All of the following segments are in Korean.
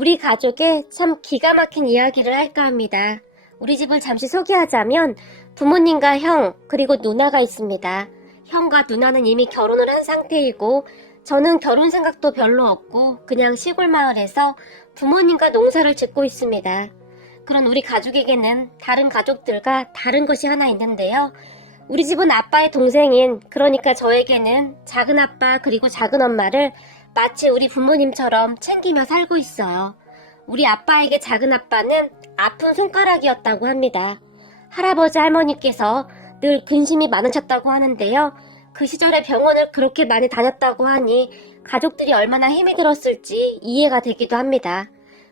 우리 가족의 참 기가 막힌 이야기를 할까 합니다. 우리 집을 잠시 소개하자면 부모님과 형, 그리고 누나가 있습니다. 형과 누나는 이미 결혼을 한 상태이고 저는 결혼 생각도 별로 없고 그냥 시골 마을에서 부모님과 농사를 짓고 있습니다. 그런 우리 가족에게는 다른 가족들과 다른 것이 하나 있는데요. 우리 집은 아빠의 동생인, 그러니까 저에게는 작은 아빠 그리고 작은 엄마를 마치 우리 부모님처럼 챙기며 살고 있어요. 우리 아빠에게 작은 아빠는 아픈 손가락이었다고 합니다. 할아버지 할머니께서 늘 근심이 많으셨다고 하는데요. 그 시절에 병원을 그렇게 많이 다녔다고 하니 가족들이 얼마나 힘이 들었을지 이해가 되기도 합니다.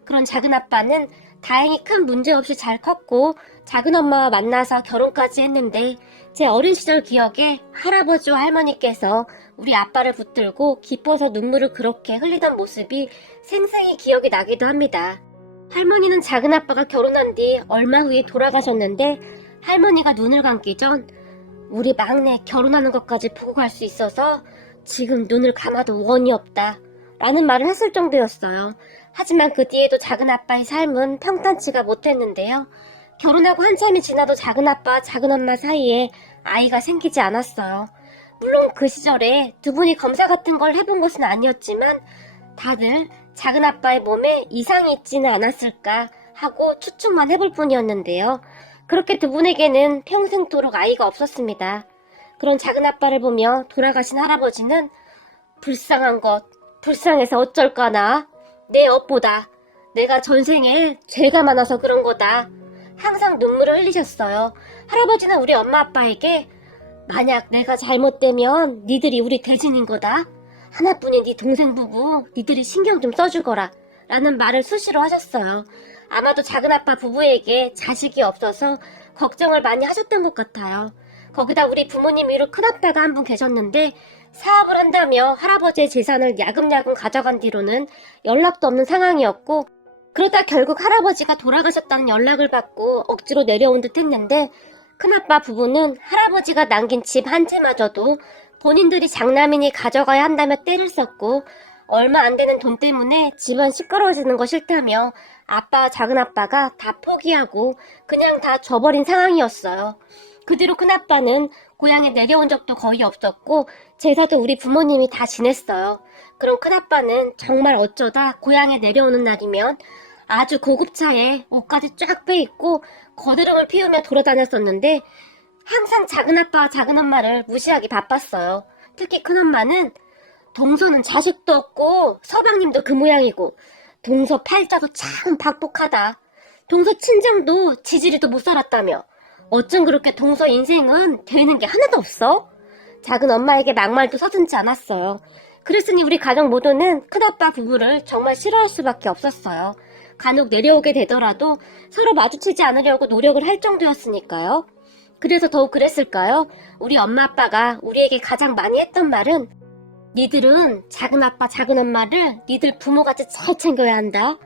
그런 작은 아빠는 다행히 큰 문제 없이 잘 컸고 작은 엄마와 만나서 결혼까지 했는데 제 어린 시절 기억에 할아버지와 할머니께서 우리 아빠를 붙들고 기뻐서 눈물을 그렇게 흘리던 모습이 생생히 기억이 나기도 합니다. 할머니는 작은 아빠가 결혼한 뒤 얼마 후에 돌아가셨는데 할머니가 눈을 감기 전 우리 막내 결혼하는 것까지 보고 갈 수 있어서 지금 눈을 감아도 원이 없다 라는 말을 했을 정도였어요. 하지만 그 뒤에도 작은 아빠의 삶은 평탄치가 못했는데요. 결혼하고 한참이 지나도 작은 아빠, 작은 엄마 사이에 아이가 생기지 않았어요. 물론 그 시절에 두 분이 검사 같은 걸 해본 것은 아니었지만 다들 작은 아빠의 몸에 이상이 있지는 않았을까 하고 추측만 해볼 뿐이었는데요. 그렇게 두 분에게는 평생토록 아이가 없었습니다. 그런 작은 아빠를 보며 돌아가신 할아버지는 불쌍한 것, 불쌍해서 어쩔까나, 내 업보다 내가 전생에 죄가 많아서 그런 거다. 항상 눈물을 흘리셨어요. 할아버지는 우리 엄마 아빠에게 만약 내가 잘못되면 니들이 우리 대진인 거다. 하나뿐인 네 동생 부부 니들이 신경 좀 써주거라 라는 말을 수시로 하셨어요. 아마도 작은 아빠 부부에게 자식이 없어서 걱정을 많이 하셨던 것 같아요. 거기다 우리 부모님 위로 큰아빠가 한 분 계셨는데 사업을 한다며 할아버지의 재산을 야금야금 가져간 뒤로는 연락도 없는 상황이었고 그러다 결국 할아버지가 돌아가셨다는 연락을 받고 억지로 내려온 듯 했는데 큰아빠 부부는 할아버지가 남긴 집 한 채마저도 본인들이 장남이니 가져가야 한다며 떼를 썼고 얼마 안 되는 돈 때문에 집안 시끄러워지는 거 싫다며 아빠와 작은아빠가 다 포기하고 그냥 다 줘버린 상황이었어요. 그 뒤로 큰아빠는 고향에 내려온 적도 거의 없었고 제사도 우리 부모님이 다 지냈어요. 그럼 큰아빠는 정말 어쩌다 고향에 내려오는 날이면 아주 고급차에 옷까지 쫙 빼입고 거드름을 피우며 돌아다녔었는데 항상 작은아빠와 작은엄마를 무시하기 바빴어요. 특히 큰엄마는 동서는 자식도 없고 서방님도 그 모양이고 동서 팔자도 참 박복하다. 동서 친정도 지지리도 못 살았다며 어쩜 그렇게 동서 인생은 되는 게 하나도 없어? 작은 엄마에게 막말도 서슴지 않았어요. 그랬으니 우리 가족 모두는 큰아빠 부부를 정말 싫어할 수밖에 없었어요. 간혹 내려오게 되더라도 서로 마주치지 않으려고 노력을 할 정도였으니까요. 그래서 더욱 그랬을까요? 우리 엄마 아빠가 우리에게 가장 많이 했던 말은 니들은 작은아빠 작은엄마를 니들 부모같이 잘 챙겨야 한다.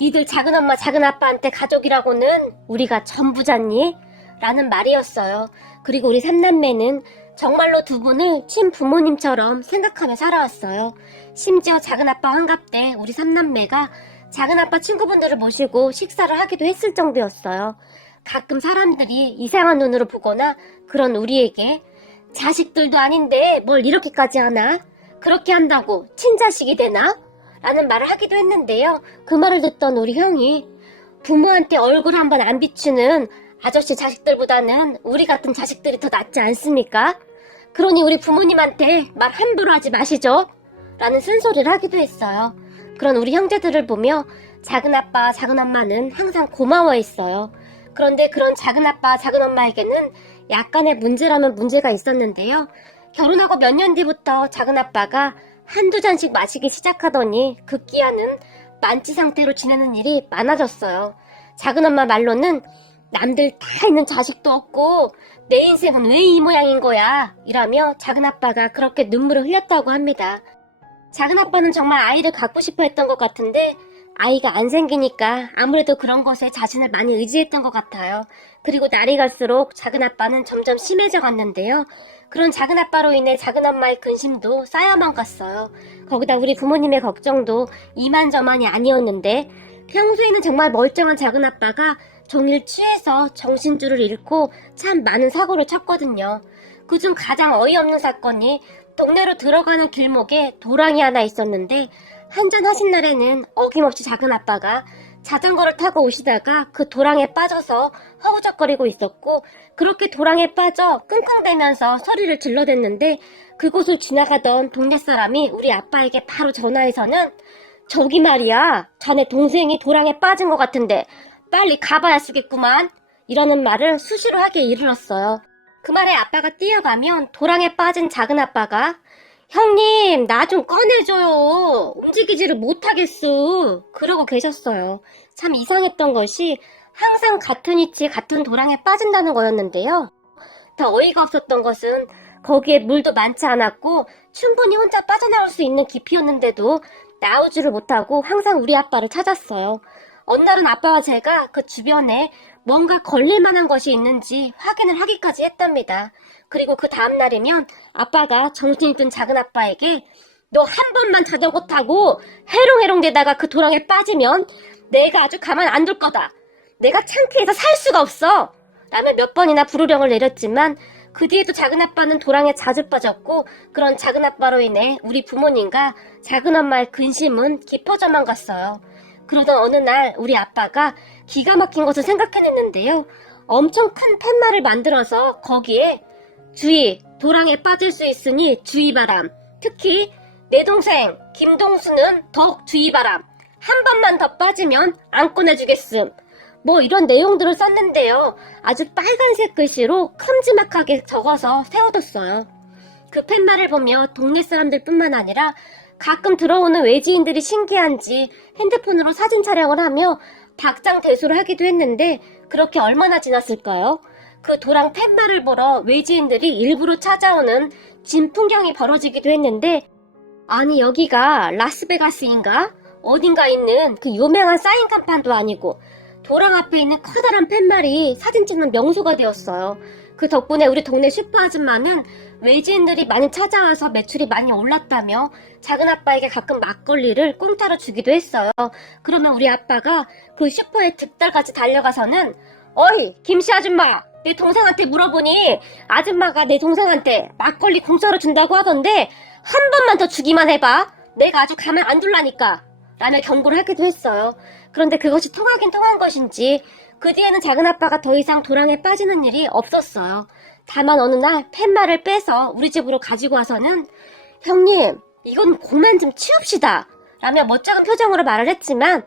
니들 작은엄마 작은아빠한테 가족이라고는 우리가 전부잖니? 라는 말이었어요. 그리고 우리 삼남매는 정말로 두 분을 친부모님처럼 생각하며 살아왔어요. 심지어 작은아빠 환갑 때 우리 삼남매가 작은아빠 친구분들을 모시고 식사를 하기도 했을 정도였어요. 가끔 사람들이 이상한 눈으로 보거나 그런 우리에게 자식들도 아닌데 뭘 이렇게까지 하나? 그렇게 한다고 친자식이 되나? 라는 말을 하기도 했는데요. 그 말을 듣던 우리 형이 부모한테 얼굴 한번 안 비추는 아저씨 자식들보다는 우리 같은 자식들이 더 낫지 않습니까? 그러니 우리 부모님한테 말 함부로 하지 마시죠. 라는 쓴소리를 하기도 했어요. 그런 우리 형제들을 보며 작은아빠 작은엄마는 항상 고마워했어요. 그런데 그런 작은아빠 작은엄마에게는 약간의 문제라면 문제가 있었는데요. 결혼하고 몇 년 뒤부터 작은아빠가 한두 잔씩 마시기 시작하더니 급기야는 만취 상태로 지내는 일이 많아졌어요. 작은엄마 말로는 남들 다 있는 자식도 없고 내 인생은 왜 이 모양인 거야 이라며 작은아빠가 그렇게 눈물을 흘렸다고 합니다. 작은아빠는 정말 아이를 갖고 싶어 했던 것 같은데 아이가 안 생기니까 아무래도 그런 것에 자신을 많이 의지했던 것 같아요. 그리고 날이 갈수록 작은아빠는 점점 심해져 갔는데요. 그런 작은 아빠로 인해 작은 엄마의 근심도 쌓여만 갔어요. 거기다 우리 부모님의 걱정도 이만저만이 아니었는데 평소에는 정말 멀쩡한 작은 아빠가 종일 취해서 정신줄을 잃고 참 많은 사고를 쳤거든요. 그중 가장 어이없는 사건이 동네로 들어가는 길목에 도랑이 하나 있었는데 한잔하신 날에는 어김없이 작은 아빠가 자전거를 타고 오시다가 그 도랑에 빠져서 허우적거리고 있었고 그렇게 도랑에 빠져 끙끙대면서 소리를 질러댔는데 그곳을 지나가던 동네 사람이 우리 아빠에게 바로 전화해서는 저기 말이야 자네 동생이 도랑에 빠진 것 같은데 빨리 가봐야 쓰겠구만 이러는 말을 수시로 하게 이르렀어요. 그 말에 아빠가 뛰어가면 도랑에 빠진 작은 아빠가 형님 나 좀 꺼내줘요 움직이지를 못하겠어 그러고 계셨어요. 참 이상했던 것이 항상 같은 위치 같은 도랑에 빠진다는 거였는데요. 더 어이가 없었던 것은 거기에 물도 많지 않았고 충분히 혼자 빠져나올 수 있는 깊이였는데도 나오지를 못하고 항상 우리 아빠를 찾았어요. 어느 날은 아빠와 제가 그 주변에 뭔가 걸릴만한 것이 있는지 확인을 하기까지 했답니다. 그리고 그 다음날이면 아빠가 정신이 든 작은 아빠에게 너 한 번만 자전거 타고 해롱해롱대다가 그 도랑에 빠지면 내가 아주 가만 안 둘 거다. 내가 창피해서 살 수가 없어. 라며 몇 번이나 불호령을 내렸지만 그 뒤에도 작은 아빠는 도랑에 자주 빠졌고 그런 작은 아빠로 인해 우리 부모님과 작은 엄마의 근심은 깊어져만 갔어요. 그러던 어느 날 우리 아빠가 기가 막힌 것을 생각해냈는데요. 엄청 큰 팻말을 만들어서 거기에 주의, 도랑에 빠질 수 있으니 주의바람. 특히 내 동생 김동수는 더욱 주의바람. 한 번만 더 빠지면 안 꺼내주겠음. 뭐 이런 내용들을 썼는데요. 아주 빨간색 글씨로 큼지막하게 적어서 세워뒀어요. 그 팻말을 보며 동네 사람들 뿐만 아니라 가끔 들어오는 외지인들이 신기한지 핸드폰으로 사진 촬영을 하며 박장대소를 하기도 했는데 그렇게 얼마나 지났을까요? 그 도랑 팻말을 보러 외지인들이 일부러 찾아오는 진풍경이 벌어지기도 했는데 아니 여기가 라스베가스인가? 어딘가 있는 그 유명한 사인 간판도 아니고 도랑 앞에 있는 커다란 팻말이 사진 찍는 명소가 되었어요. 그 덕분에 우리 동네 슈퍼 아줌마는 외지인들이 많이 찾아와서 매출이 많이 올랐다며 작은 아빠에게 가끔 막걸리를 공짜로 주기도 했어요. 그러면 우리 아빠가 그 슈퍼에 득달같이 달려가서는 어이 김씨 아줌마 내 동생한테 물어보니 아줌마가 내 동생한테 막걸리 공짜로 준다고 하던데 한 번만 더 주기만 해봐. 내가 아주 가만 안 둘라니까. 라며 경고를 하기도 했어요. 그런데 그것이 통하긴 통한 것인지 그 뒤에는 작은 아빠가 더 이상 도랑에 빠지는 일이 없었어요. 다만 어느 날 팻말을 빼서 우리 집으로 가지고 와서는 형님 이건 그만 좀 치웁시다 라며 멋쩍은 표정으로 말을 했지만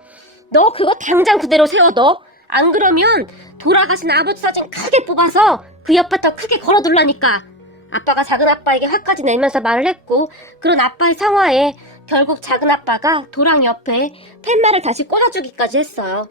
너 그거 당장 그대로 세워둬. 안 그러면 돌아가신 아버지 사진 크게 뽑아서 그 옆에 더 크게 걸어둘라니까. 아빠가 작은 아빠에게 화까지 내면서 말을 했고 그런 아빠의 상화에 결국 작은 아빠가 도랑 옆에 팻말을 다시 꽂아주기까지 했어요.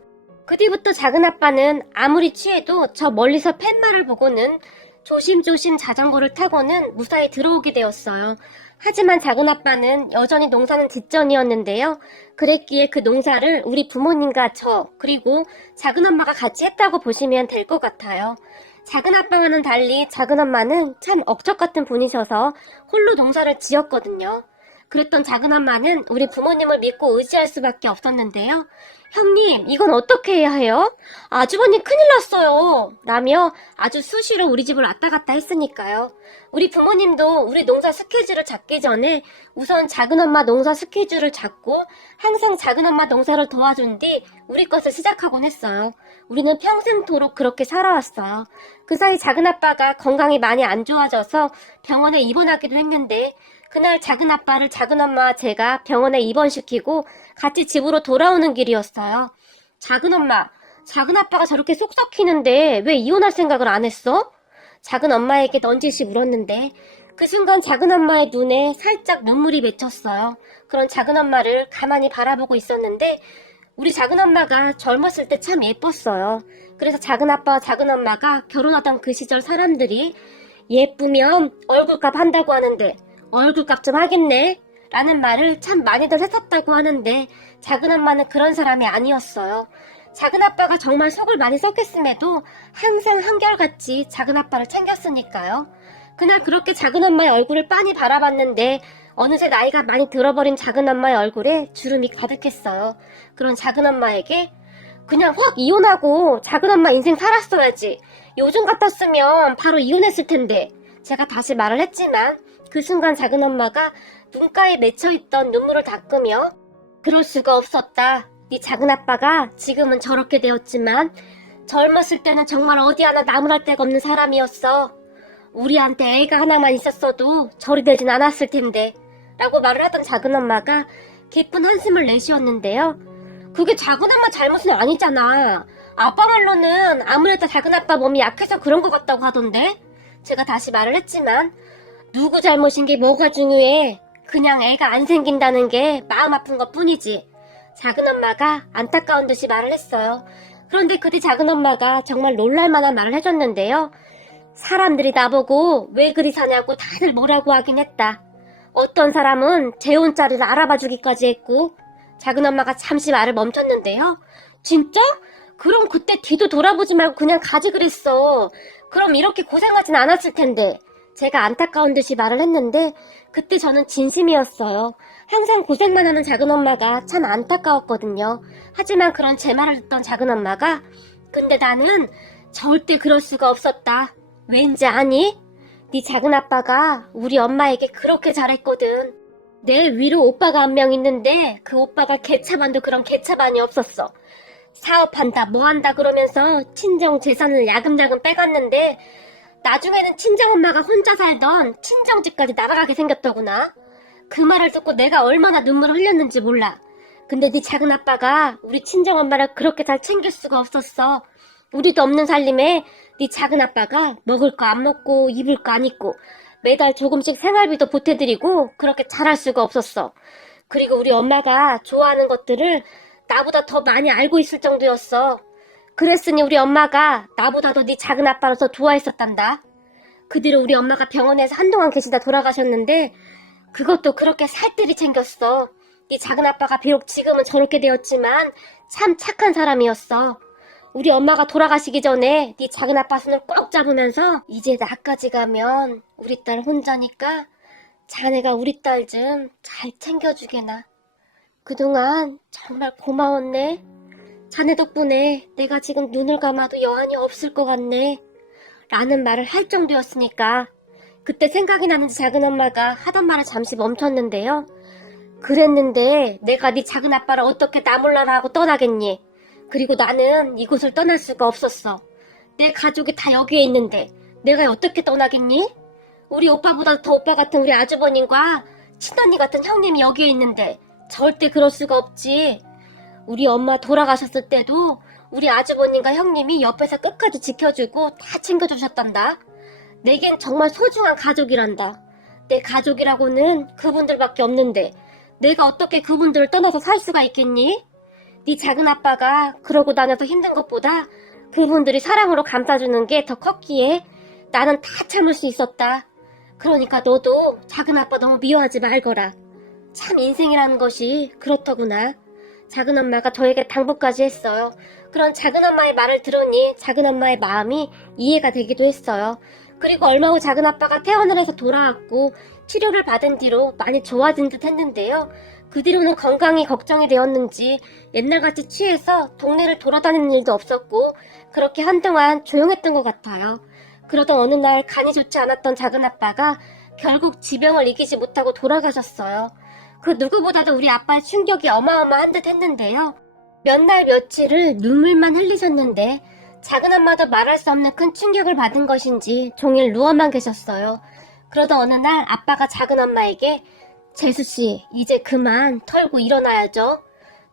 그 뒤부터 작은 아빠는 아무리 취해도 저 멀리서 팻말을 보고는 조심조심 자전거를 타고는 무사히 들어오게 되었어요. 하지만 작은 아빠는 여전히 농사는 뒷전이었는데요. 그랬기에 그 농사를 우리 부모님과 저 그리고 작은 엄마가 같이 했다고 보시면 될 것 같아요. 작은 아빠와는 달리 작은 엄마는 참 억척 같은 분이셔서 홀로 농사를 지었거든요. 그랬던 작은 엄마는 우리 부모님을 믿고 의지할 수밖에 없었는데요. 형님, 이건 어떻게 해야 해요? 아주버님 큰일 났어요. 라며 아주 수시로 우리 집을 왔다 갔다 했으니까요. 우리 부모님도 우리 농사 스케줄을 잡기 전에 우선 작은 엄마 농사 스케줄을 잡고 항상 작은 엄마 농사를 도와준 뒤 우리 것을 시작하곤 했어요. 우리는 평생토록 그렇게 살아왔어요. 그 사이 작은 아빠가 건강이 많이 안 좋아져서 병원에 입원하기도 했는데 그날 작은 아빠를 작은 엄마와 제가 병원에 입원시키고 같이 집으로 돌아오는 길이었어요. 작은 엄마, 작은 아빠가 저렇게 속 썩히는데 왜 이혼할 생각을 안 했어? 작은 엄마에게 넌지시 물었는데 그 순간 작은 엄마의 눈에 살짝 눈물이 맺혔어요. 그런 작은 엄마를 가만히 바라보고 있었는데 우리 작은 엄마가 젊었을 때 참 예뻤어요. 그래서 작은 아빠와 작은 엄마가 결혼하던 그 시절 사람들이 예쁘면 얼굴값 한다고 하는데 얼굴값 좀 하겠네 라는 말을 참 많이들 했었다고 하는데 작은 엄마는 그런 사람이 아니었어요. 작은 아빠가 정말 속을 많이 썩했음에도 항상 한결같이 작은 아빠를 챙겼으니까요. 그날 그렇게 작은 엄마의 얼굴을 빤히 바라봤는데 어느새 나이가 많이 들어버린 작은 엄마의 얼굴에 주름이 가득했어요. 그런 작은 엄마에게 그냥 확 이혼하고 작은 엄마 인생 살았어야지. 요즘 같았으면 바로 이혼했을 텐데. 제가 다시 말을 했지만 그 순간 작은 엄마가 눈가에 맺혀있던 눈물을 닦으며 그럴 수가 없었다. 네 작은 아빠가 지금은 저렇게 되었지만 젊었을 때는 정말 어디 하나 나무랄 데가 없는 사람이었어. 우리한테 애가 하나만 있었어도 저리 되진 않았을 텐데 라고 말을 하던 작은 엄마가 깊은 한숨을 내쉬었는데요. 그게 작은 엄마 잘못은 아니잖아. 아빠 말로는 아무래도 작은 아빠 몸이 약해서 그런 것 같다고 하던데. 제가 다시 말을 했지만 누구 잘못인 게 뭐가 중요해. 그냥 애가 안 생긴다는 게 마음 아픈 것 뿐이지. 작은 엄마가 안타까운 듯이 말을 했어요. 그런데 그때 작은 엄마가 정말 놀랄만한 말을 해줬는데요. 사람들이 나보고 왜 그리 사냐고 다들 뭐라고 하긴 했다. 어떤 사람은 재혼자리를 알아봐 주기까지 했고. 작은 엄마가 잠시 말을 멈췄는데요. 진짜? 그럼 그때 뒤도 돌아보지 말고 그냥 가지 그랬어. 그럼 이렇게 고생하진 않았을 텐데. 제가 안타까운 듯이 말을 했는데 그때 저는 진심이었어요. 항상 고생만 하는 작은 엄마가 참 안타까웠거든요. 하지만 그런 제 말을 듣던 작은 엄마가 근데 나는 절대 그럴 수가 없었다. 왠지 아니? 네 작은 아빠가 우리 엄마에게 그렇게 잘했거든. 내 위로 오빠가 한 명 있는데 그 오빠가 개차반도 그런 개차반이 없었어. 사업한다 뭐한다 그러면서 친정 재산을 야금야금 빼갔는데 나중에는 친정엄마가 혼자 살던 친정집까지 날아가게 생겼더구나. 그 말을 듣고 내가 얼마나 눈물을 흘렸는지 몰라. 근데 네 작은 아빠가 우리 친정엄마를 그렇게 잘 챙길 수가 없었어. 우리도 없는 살림에 네 작은 아빠가 먹을 거 안 먹고 입을 거 안 입고 매달 조금씩 생활비도 보태드리고 그렇게 잘할 수가 없었어. 그리고 우리 엄마가 좋아하는 것들을 나보다 더 많이 알고 있을 정도였어. 그랬으니 우리 엄마가 나보다도 네 작은 아빠를 더 좋아했었단다. 그 뒤로 우리 엄마가 병원에서 한동안 계시다 돌아가셨는데 그것도 그렇게 살뜰히 챙겼어. 네 작은 아빠가 비록 지금은 저렇게 되었지만 참 착한 사람이었어. 우리 엄마가 돌아가시기 전에 네 작은 아빠 손을 꼭 잡으면서 이제 나까지 가면 우리 딸 혼자니까 자네가 우리 딸 좀 잘 챙겨주게나. 그동안 정말 고마웠네. 자네 덕분에 내가 지금 눈을 감아도 여한이 없을 것 같네. 라는 말을 할 정도였으니까 그때 생각이 나는지 작은 엄마가 하던 말을 잠시 멈췄는데요. 그랬는데 내가 네 작은 아빠를 어떻게 나 몰라라 하고 떠나겠니? 그리고 나는 이곳을 떠날 수가 없었어. 내 가족이 다 여기에 있는데 내가 어떻게 떠나겠니? 우리 오빠보다 더 오빠 같은 우리 아주버님과 친언니 같은 형님이 여기에 있는데 절대 그럴 수가 없지. 우리 엄마 돌아가셨을 때도 우리 아주버님과 형님이 옆에서 끝까지 지켜주고 다 챙겨주셨단다. 내겐 정말 소중한 가족이란다. 내 가족이라고는 그분들밖에 없는데 내가 어떻게 그분들을 떠나서 살 수가 있겠니? 네 작은 아빠가 그러고 다녀서 힘든 것보다 그분들이 사랑으로 감싸주는 게 더 컸기에 나는 다 참을 수 있었다. 그러니까 너도 작은 아빠 너무 미워하지 말거라. 참 인생이라는 것이 그렇더구나. 작은 엄마가 저에게 당부까지 했어요. 그런 작은 엄마의 말을 들으니 작은 엄마의 마음이 이해가 되기도 했어요. 그리고 얼마 후 작은 아빠가 퇴원을 해서 돌아왔고 치료를 받은 뒤로 많이 좋아진 듯 했는데요. 그 뒤로는 건강이 걱정이 되었는지 옛날같이 취해서 동네를 돌아다니는 일도 없었고 그렇게 한동안 조용했던 것 같아요. 그러던 어느 날 간이 좋지 않았던 작은 아빠가 결국 지병을 이기지 못하고 돌아가셨어요. 그 누구보다도 우리 아빠의 충격이 어마어마한 듯 했는데요. 몇 날 며칠을 눈물만 흘리셨는데 작은 엄마도 말할 수 없는 큰 충격을 받은 것인지 종일 누워만 계셨어요. 그러던 어느 날 아빠가 작은 엄마에게 재수씨 이제 그만 털고 일어나야죠.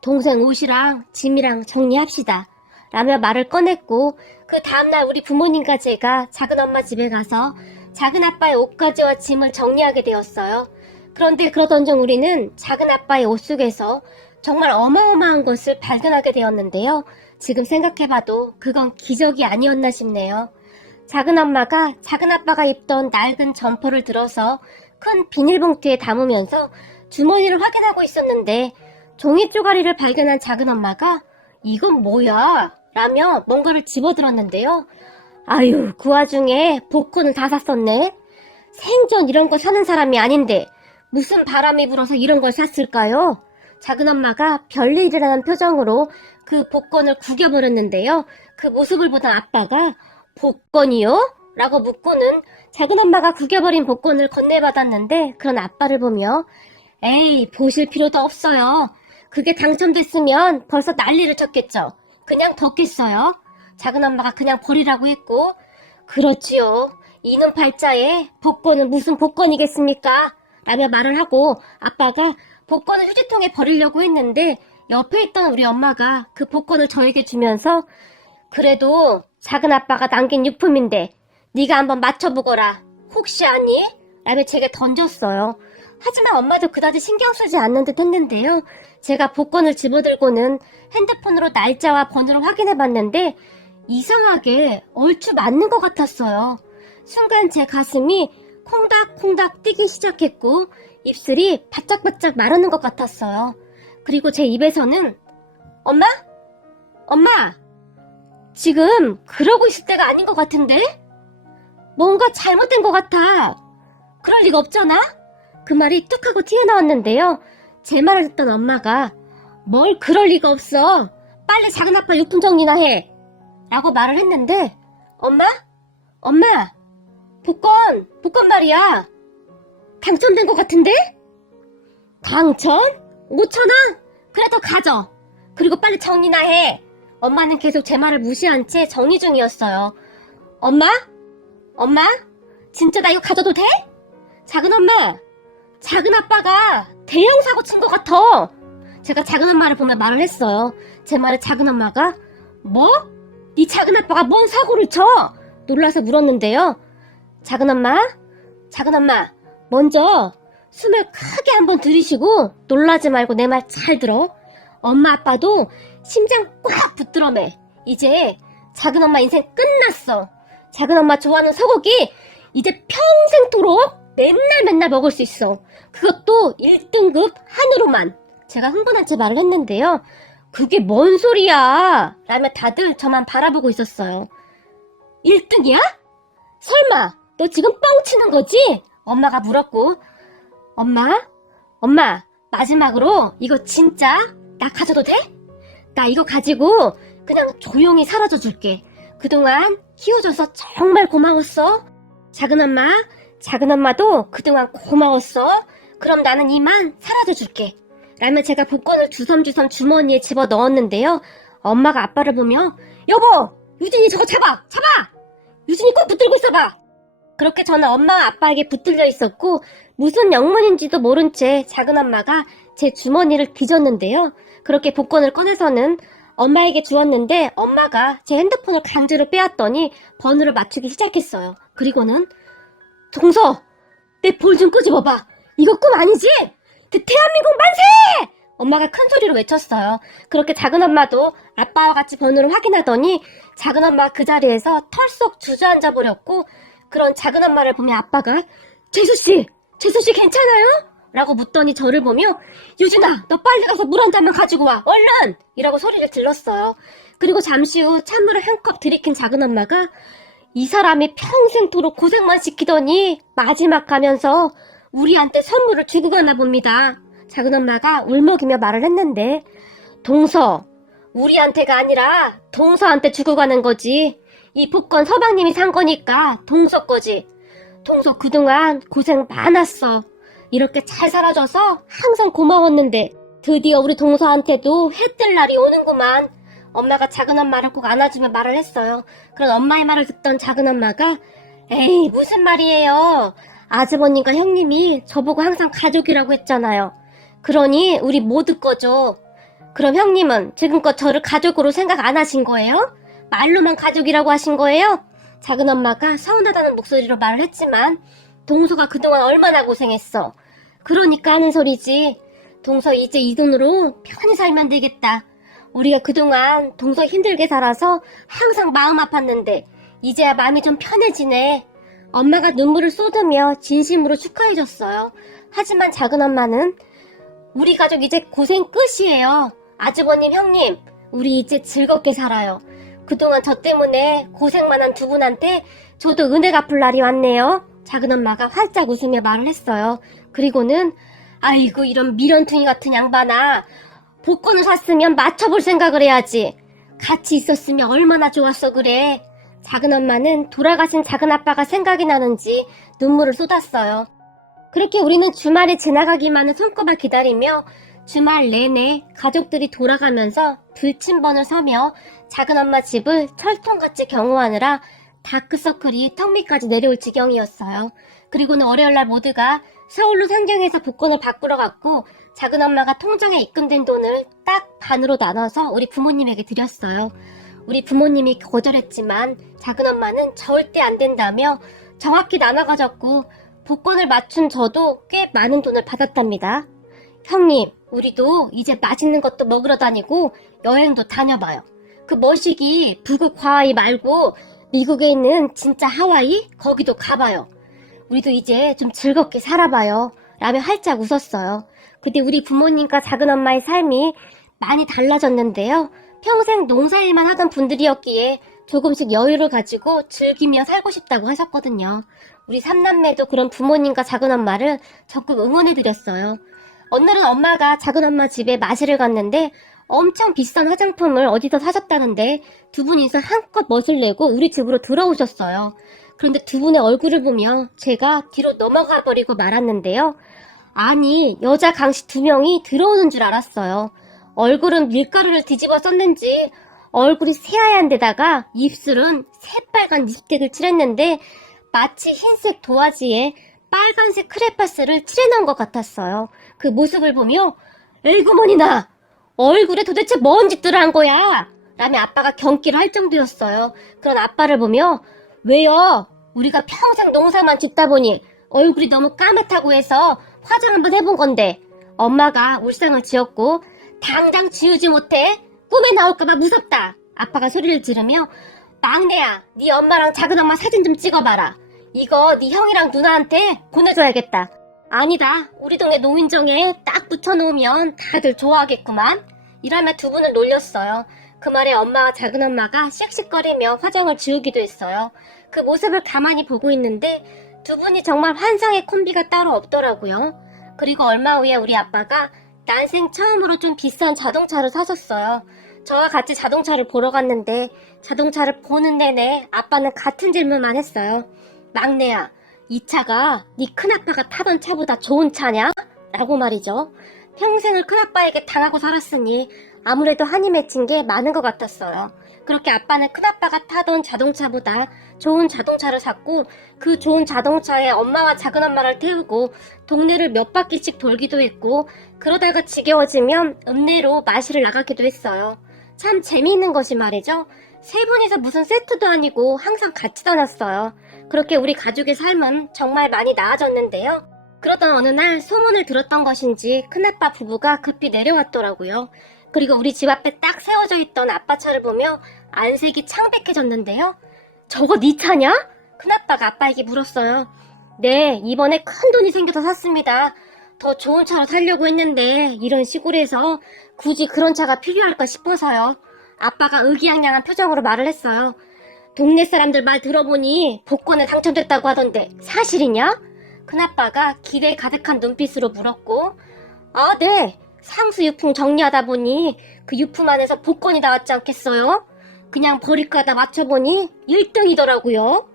동생 옷이랑 짐이랑 정리합시다. 라며 말을 꺼냈고 그 다음날 우리 부모님과 제가 작은 엄마 집에 가서 작은 아빠의 옷가지와 짐을 정리하게 되었어요. 그런데 그러던 중 우리는 작은 아빠의 옷 속에서 정말 어마어마한 것을 발견하게 되었는데요. 지금 생각해봐도 그건 기적이 아니었나 싶네요. 작은 엄마가 작은 아빠가 입던 낡은 점퍼를 들어서 큰 비닐봉투에 담으면서 주머니를 확인하고 있었는데 종이 쪼가리를 발견한 작은 엄마가 이건 뭐야? 라며 뭔가를 집어들었는데요. 아유, 그 와중에 복권을 다 샀었네. 생전 이런 거 사는 사람이 아닌데 무슨 바람이 불어서 이런 걸 샀을까요? 작은 엄마가 별일이라는 표정으로 그 복권을 구겨버렸는데요. 그 모습을 보던 아빠가 복권이요? 라고 묻고는 작은 엄마가 구겨버린 복권을 건네받았는데 그런 아빠를 보며 에이, 보실 필요도 없어요. 그게 당첨됐으면 벌써 난리를 쳤겠죠. 그냥 뒀겠어요. 작은 엄마가 그냥 버리라고 했고 그렇지요. 이는 팔자에 복권은 무슨 복권이겠습니까? 라며 말을 하고 아빠가 복권을 휴지통에 버리려고 했는데 옆에 있던 우리 엄마가 그 복권을 저에게 주면서 그래도 작은 아빠가 남긴 유품인데 네가 한번 맞춰보거라. 혹시 아니? 라며 제게 던졌어요. 하지만 엄마도 그다지 신경 쓰지 않는 듯 했는데요. 제가 복권을 집어들고는 핸드폰으로 날짜와 번호를 확인해봤는데 이상하게 얼추 맞는 것 같았어요. 순간 제 가슴이 콩닥콩닥 뛰기 시작했고 입술이 바짝바짝 마르는 것 같았어요. 그리고 제 입에서는 엄마? 엄마! 지금 그러고 있을 때가 아닌 것 같은데? 뭔가 잘못된 것 같아. 그럴 리가 없잖아? 그 말이 뚝 하고 튀어나왔는데요. 제 말을 듣던 엄마가 뭘 그럴 리가 없어. 빨리 작은 아빠 유품 정리나 해. 라고 말을 했는데 엄마? 복권 말이야. 당첨된 것 같은데? 당첨? 5,000원? 그래도 가져. 그리고 빨리 정리나 해. 엄마는 계속 제 말을 무시한 채 정리 중이었어요. 엄마? 진짜 나 이거 가져도 돼? 작은 엄마, 작은 아빠가 대형 사고 친 것 같아. 제가 작은 엄마를 보며 말을 했어요. 제 말에 작은 엄마가 뭐? 네 작은 아빠가 뭔 사고를 쳐? 놀라서 물었는데요. 작은 엄마, 먼저 숨을 크게 한번 들이쉬고 놀라지 말고 내 말 잘 들어. 엄마 아빠도 심장 꽉 붙들어 매. 이제 작은 엄마 인생 끝났어. 작은 엄마 좋아하는 소고기 이제 평생토록 맨날 먹을 수 있어. 그것도 1등급 한우로만. 제가 흥분한 채 말을 했는데요. 그게 뭔 소리야? 라며 다들 저만 바라보고 있었어요. 1등이야? 설마 너 지금 뻥치는 거지? 엄마가 물었고 엄마 마지막으로 이거 진짜 나 가져도 돼? 나 이거 가지고 그냥 조용히 사라져 줄게. 그동안 키워줘서 정말 고마웠어. 작은 엄마도 그동안 고마웠어. 그럼 나는 이만 사라져 줄게. 라며 제가 복권을 주섬주섬 주머니에 집어 넣었는데요. 엄마가 아빠를 보며 여보! 유진이 저거 잡아! 유진이 꼭 붙들고 있어봐! 그렇게 저는 엄마와 아빠에게 붙들려 있었고 무슨 영문인지도 모른 채 작은 엄마가 제 주머니를 뒤졌는데요. 그렇게 복권을 꺼내서는 엄마에게 주었는데 엄마가 제 핸드폰을 강제로 빼앗더니 번호를 맞추기 시작했어요. 그리고는 동서! 내 볼 좀 끄집어봐! 이거 꿈 아니지? 대한민국 만세! 엄마가 큰 소리로 외쳤어요. 그렇게 작은 엄마도 아빠와 같이 번호를 확인하더니 작은 엄마가 그 자리에서 털썩 주저앉아 버렸고 그런 작은 엄마를 보며 아빠가 재수씨 괜찮아요? 라고 묻더니 저를 보며 유진아 너 빨리 가서 물 한 잔만 가지고 와 얼른! 이라고 소리를 질렀어요. 그리고 잠시 후 찬물을 한 컵 들이킨 작은 엄마가 이 사람이 평생토록 고생만 시키더니 마지막 가면서 우리한테 선물을 주고 가나 봅니다. 작은 엄마가 울먹이며 말을 했는데 동서, 우리한테가 아니라 동서한테 주고 가는 거지. 이 복권 서방님이 산 거니까 동서 거지. 동서 그동안 고생 많았어. 이렇게 잘 살아줘서 항상 고마웠는데 드디어 우리 동서한테도 해 뜰 날이 오는구만. 엄마가 작은 엄마를 꼭 안아주며 말을 했어요. 그런 엄마의 말을 듣던 작은 엄마가 에이 무슨 말이에요. 아주버님과 형님이 저보고 항상 가족이라고 했잖아요. 그러니 우리 모두 거죠. 그럼 형님은 지금껏 저를 가족으로 생각 안 하신 거예요? 말로만 가족이라고 하신 거예요? 작은 엄마가 서운하다는 목소리로 말을 했지만 동서가 그동안 얼마나 고생했어. 그러니까 하는 소리지. 동서 이제 이 돈으로 편히 살면 되겠다. 우리가 그동안 동서 힘들게 살아서 항상 마음 아팠는데 이제야 마음이 좀 편해지네. 엄마가 눈물을 쏟으며 진심으로 축하해줬어요. 하지만 작은 엄마는 우리 가족 이제 고생 끝이에요. 아주버님, 형님, 우리 이제 즐겁게 살아요. 그동안 저 때문에 고생만 한 두 분한테 저도 은혜 갚을 날이 왔네요. 작은엄마가 활짝 웃으며 말을 했어요. 그리고는 아이고 이런 미련퉁이 같은 양반아. 복권을 샀으면 맞춰볼 생각을 해야지. 같이 있었으면 얼마나 좋았어 그래. 작은엄마는 돌아가신 작은아빠가 생각이 나는지 눈물을 쏟았어요. 그렇게 우리는 주말이 지나가기만을 손꼽아 기다리며 주말 내내 가족들이 돌아가면서 불침번을 서며 작은엄마 집을 철통같이 경호하느라 다크서클이 턱 밑까지 내려올 지경이었어요. 그리고는 월요일날 모두가 서울로 상경해서 복권을 바꾸러 갔고 작은엄마가 통장에 입금된 돈을 딱 반으로 나눠서 우리 부모님에게 드렸어요. 우리 부모님이 거절했지만 작은엄마는 절대 안 된다며 정확히 나눠 가졌고 복권을 맞춘 저도 꽤 많은 돈을 받았답니다. 형님, 우리도 이제 맛있는 것도 먹으러 다니고 여행도 다녀봐요. 그 머시기 북극 하와이 말고 미국에 있는 진짜 하와이? 거기도 가봐요. 우리도 이제 좀 즐겁게 살아봐요. 라며 활짝 웃었어요. 그때 우리 부모님과 작은엄마의 삶이 많이 달라졌는데요. 평생 농사일만 하던 분들이었기에 조금씩 여유를 가지고 즐기며 살고 싶다고 하셨거든요. 우리 삼남매도 그런 부모님과 작은엄마를 적극 응원해드렸어요. 오늘은 엄마가 작은엄마 집에 마실을 갔는데 엄청 비싼 화장품을 어디서 사셨다는데 두 분이서 한껏 멋을 내고 우리 집으로 들어오셨어요. 그런데 두 분의 얼굴을 보며 제가 뒤로 넘어가 버리고 말았는데요. 아니, 여자 강씨 두 명이 들어오는 줄 알았어요. 얼굴은 밀가루를 뒤집어 썼는지 얼굴이 새하얀 데다가 입술은 새빨간 립스틱을 칠했는데 마치 흰색 도화지에 빨간색 크레파스를 칠해놓은 것 같았어요. 그 모습을 보며 에이구머니나 얼굴에 도대체 뭔 짓들을 한 거야? 라며 아빠가 경기를 할 정도였어요. 그런 아빠를 보며 왜요? 우리가 평생 농사만 짓다 보니 얼굴이 너무 까맣다고 해서 화장 한번 해본 건데 엄마가 울상을 지었고 당장 지우지 못해? 꿈에 나올까봐 무섭다. 아빠가 소리를 지르며 막내야, 네 엄마랑 작은엄마 사진 좀 찍어봐라. 이거 네 형이랑 누나한테 보내줘야겠다. 아니다. 우리 동네 노인정에 딱 붙여놓으면 다들 좋아하겠구만. 이라며 두 분을 놀렸어요. 그 말에 엄마와 작은엄마가 씩씩거리며 화장을 지우기도 했어요. 그 모습을 가만히 보고 있는데 두 분이 정말 환상의 콤비가 따로 없더라고요. 그리고 얼마 후에 우리 아빠가 난생 처음으로 좀 비싼 자동차를 사셨어요. 저와 같이 자동차를 보러 갔는데 자동차를 보는 내내 아빠는 같은 질문만 했어요. 막내야, 이 차가 네 큰아빠가 타던 차보다 좋은 차냐? 라고 말이죠. 평생을 큰아빠에게 당하고 살았으니 아무래도 한이 맺힌 게 많은 것 같았어요. 그렇게 아빠는 큰아빠가 타던 자동차보다 좋은 자동차를 샀고 그 좋은 자동차에 엄마와 작은엄마를 태우고 동네를 몇 바퀴씩 돌기도 했고 그러다가 지겨워지면 읍내로 마시를 나가기도 했어요. 참 재미있는 것이 말이죠. 세 분이서 무슨 세트도 아니고 항상 같이 다녔어요. 그렇게 우리 가족의 삶은 정말 많이 나아졌는데요. 그러던 어느 날 소문을 들었던 것인지 큰아빠 부부가 급히 내려왔더라고요. 그리고 우리 집 앞에 딱 세워져 있던 아빠 차를 보며 안색이 창백해졌는데요. 저거 네 차냐? 큰아빠가 아빠에게 물었어요. 네, 이번에 큰 돈이 생겨서 샀습니다. 더 좋은 차로 살려고 했는데 이런 시골에서 굳이 그런 차가 필요할까 싶어서요. 아빠가 의기양양한 표정으로 말을 했어요. 동네 사람들 말 들어보니 복권에 당첨됐다고 하던데 사실이냐? 큰아빠가 기대 가득한 눈빛으로 물었고 아, 네. 상수 유품 정리하다 보니 그 유품 안에서 복권이 나왔지 않겠어요? 그냥 버릴까 하다 맞춰보니 1등이더라고요.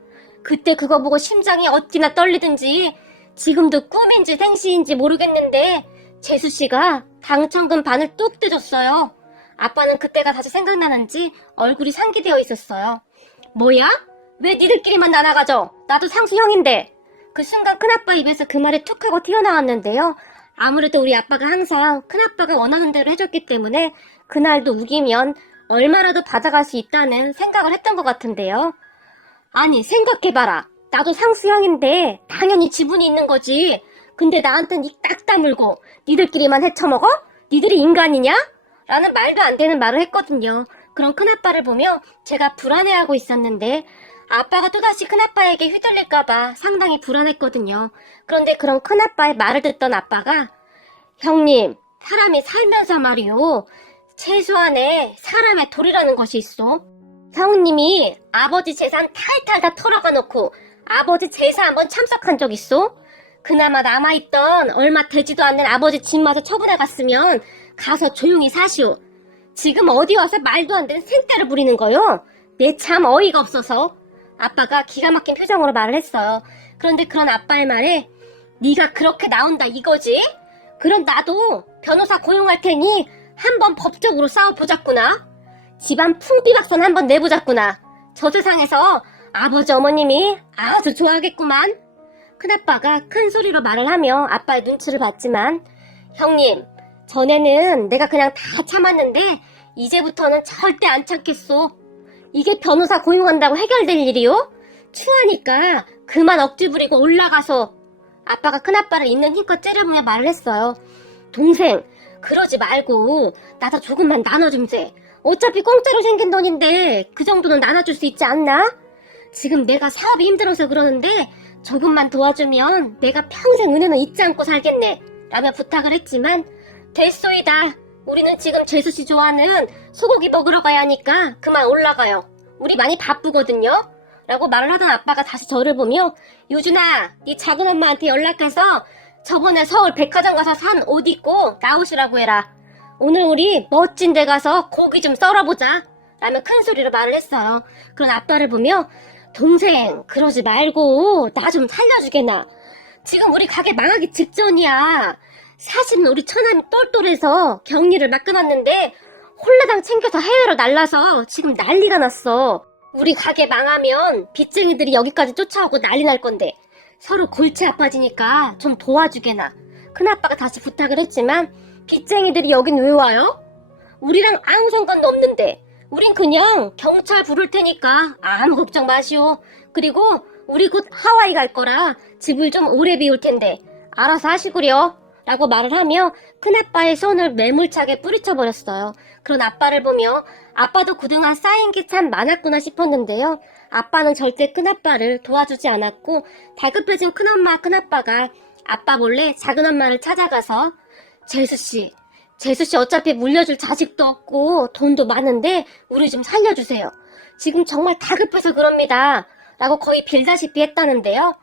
그때 그거 보고 심장이 어찌나 떨리든지 지금도 꿈인지 생시인지 모르겠는데 재수씨가 당첨금 반을 뚝 떼줬어요. 아빠는 그때가 다시 생각나는지 얼굴이 상기되어 있었어요. 뭐야? 왜 니들끼리만 나눠가져? 나도 상수 형인데. 그 순간 큰아빠 입에서 그 말이 툭 하고 튀어나왔는데요. 아무래도 우리 아빠가 항상 큰아빠가 원하는 대로 해줬기 때문에 그날도 우기면 얼마라도 받아갈 수 있다는 생각을 했던 것 같은데요. 아니 생각해봐라. 나도 상수형인데 당연히 지분이 있는 거지. 근데 나한텐 이 딱 다물고 니들끼리만 헤쳐먹어? 니들이 인간이냐? 라는 말도 안 되는 말을 했거든요. 그런 큰아빠를 보며 제가 불안해하고 있었는데 아빠가 또다시 큰아빠에게 휘둘릴까봐 상당히 불안했거든요. 그런데 그런 큰아빠의 말을 듣던 아빠가 형님, 사람이 살면서 말이요. 최소한의 사람의 도리라는 것이 있어. 형님이 아버지 재산 탈탈 다 털어가 놓고 아버지 제사 한번 참석한 적 있어? 그나마 남아있던 얼마 되지도 않는 아버지 집마저 처분해 갔으면 가서 조용히 사시오. 지금 어디 와서 말도 안 되는 생떼를 부리는 거요? 내 참 어이가 없어서. 아빠가 기가 막힌 표정으로 말을 했어요. 그런데 그런 아빠의 말에 네가 그렇게 나온다 이거지? 그럼 나도 변호사 고용할 테니 한번 법적으로 싸워보자꾸나. 집안 풍비박산 한번 내보자꾸나. 저 세상에서 아버지 어머님이 아주 좋아하겠구만. 큰아빠가 큰 소리로 말을 하며 아빠의 눈치를 봤지만 형님, 전에는 내가 그냥 다 참았는데 이제부터는 절대 안 참겠소. 이게 변호사 고용한다고 해결될 일이요? 추하니까 그만 억지 부리고 올라가서. 아빠가 큰아빠를 있는 힘껏 째려보며 말을 했어요. 동생, 그러지 말고 나도 조금만 나눠줌세. 어차피 공짜로 생긴 돈인데 그 정도는 나눠줄 수 있지 않나? 지금 내가 사업이 힘들어서 그러는데 조금만 도와주면 내가 평생 은혜는 잊지 않고 살겠네 라며 부탁을 했지만 됐소이다. 우리는 지금 재수씨 좋아하는 소고기 먹으러 가야 하니까 그만 올라가요. 우리 많이 바쁘거든요 라고 말을 하던 아빠가 다시 저를 보며 유준아, 네 작은 엄마한테 연락해서 저번에 서울 백화점 가서 산 옷 입고 나오시라고 해라. 오늘 우리 멋진 데 가서 고기 좀 썰어보자 라며 큰 소리로 말을 했어요. 그런 아빠를 보며 동생, 그러지 말고 나 좀 살려주게나. 지금 우리 가게 망하기 직전이야. 사실은 우리 처남이 똘똘해서 격리를 막 끊었는데 홀라당 챙겨서 해외로 날라서 지금 난리가 났어. 우리 가게 망하면 빚쟁이들이 여기까지 쫓아오고 난리 날 건데 서로 골치 아파지니까 좀 도와주게나. 큰아빠가 다시 부탁을 했지만 빚쟁이들이 여긴 왜 와요? 우리랑 아무 상관도 없는데. 우린 그냥 경찰 부를 테니까 아무 걱정 마시오. 그리고 우리 곧 하와이 갈 거라 집을 좀 오래 비울 텐데 알아서 하시구려 라고 말을 하며 큰아빠의 손을 매몰차게 뿌리쳐버렸어요. 그런 아빠를 보며 아빠도 그동안 쌓인 게 참 많았구나 싶었는데요. 아빠는 절대 큰아빠를 도와주지 않았고 다급해진 큰엄마 큰아빠가 아빠 몰래 작은엄마를 찾아가서 재수씨 어차피 물려줄 자식도 없고 돈도 많은데 우리 좀 살려주세요. 지금 정말 다급해서 그럽니다 라고 거의 빌다시피 했다는데요.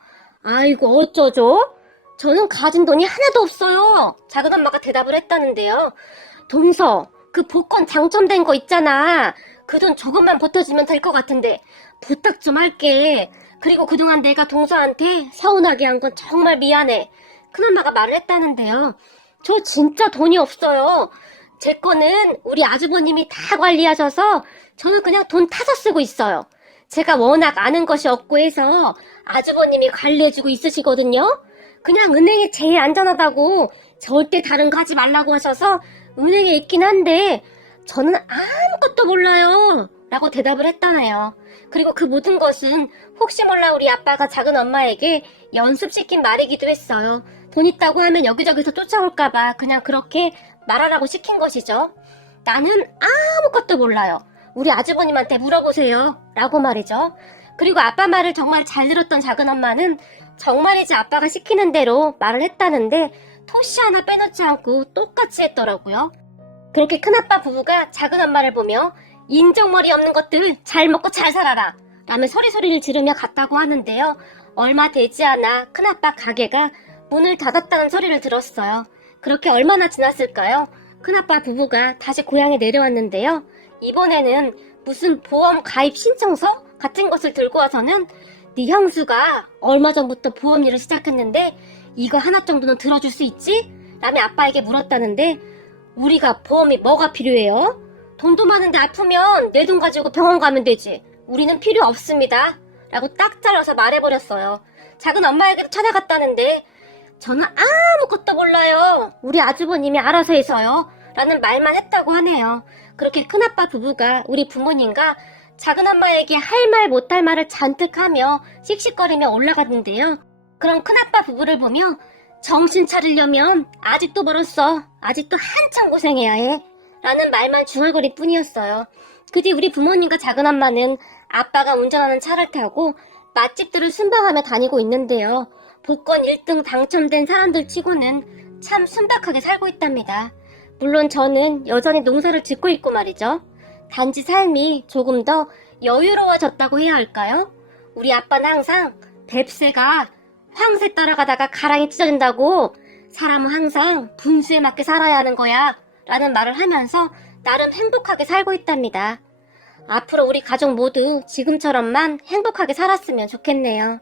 아이고 어쩌죠? 저는 가진 돈이 하나도 없어요. 작은엄마가 대답을 했다는데요. 동서, 그 복권 당첨된 거 있잖아. 그 돈 조금만 보태주면 될 것 같은데 부탁 좀 할게. 그리고 그동안 내가 동서한테 서운하게 한 건 정말 미안해. 큰엄마가 말을 했다는데요. 저 진짜 돈이 없어요. 제 거는 우리 아주버님이 다 관리하셔서 저는 그냥 돈 타서 쓰고 있어요. 제가 워낙 아는 것이 없고 해서 아주버님이 관리해주고 있으시거든요. 그냥 은행에 제일 안전하다고 절대 다른 거 하지 말라고 하셔서 은행에 있긴 한데 저는 아무것도 몰라요 라고 대답을 했다네요. 그리고 그 모든 것은 혹시 몰라 우리 아빠가 작은 엄마에게 연습시킨 말이기도 했어요. 돈 있다고 하면 여기저기서 쫓아올까봐 그냥 그렇게 말하라고 시킨 것이죠. 나는 아무것도 몰라요. 우리 아주버님한테 물어보세요 라고 말이죠. 그리고 아빠 말을 정말 잘 들었던 작은 엄마는 정말이지 아빠가 시키는 대로 말을 했다는데 토시 하나 빼놓지 않고 똑같이 했더라고요. 그렇게 큰아빠 부부가 작은 엄마를 보며 인정머리 없는 것들 잘 먹고 잘 살아라 라며 소리소리를 지르며 갔다고 하는데요. 얼마 되지 않아 큰아빠 가게가 문을 닫았다는 소리를 들었어요. 그렇게 얼마나 지났을까요? 큰아빠 부부가 다시 고향에 내려왔는데요. 이번에는 무슨 보험 가입 신청서 같은 것을 들고 와서는 네 형수가 얼마 전부터 보험 일을 시작했는데 이거 하나 정도는 들어줄 수 있지? 라며 아빠에게 물었다는데 우리가 보험이 뭐가 필요해요? 돈도 많은데 아프면 내 돈 가지고 병원 가면 되지. 우리는 필요 없습니다. 라고 딱 잘라서 말해버렸어요. 작은 엄마에게도 찾아갔다는데 저는 아무것도 몰라요. 우리 아주버님이 알아서 해서요. 라는 말만 했다고 하네요. 그렇게 큰아빠 부부가 우리 부모님과 작은 엄마에게 할 말 못할 말을 잔뜩 하며 씩씩거리며 올라갔는데요. 그런 큰아빠 부부를 보며 정신 차리려면 아직도 멀었어. 아직도 한참 고생해야 해. 라는 말만 중얼거릴 뿐이었어요. 그 뒤 우리 부모님과 작은 엄마는 아빠가 운전하는 차를 타고 맛집들을 순방하며 다니고 있는데요. 복권 1등 당첨된 사람들 치고는 참 순박하게 살고 있답니다. 물론 저는 여전히 농사를 짓고 있고 말이죠. 단지 삶이 조금 더 여유로워졌다고 해야 할까요? 우리 아빠는 항상 뱁새가 황새 따라가다가 가랑이 찢어진다고 사람은 항상 분수에 맞게 살아야 하는 거야 라는 말을 하면서 나름 행복하게 살고 있답니다. 앞으로 우리 가족 모두 지금처럼만 행복하게 살았으면 좋겠네요.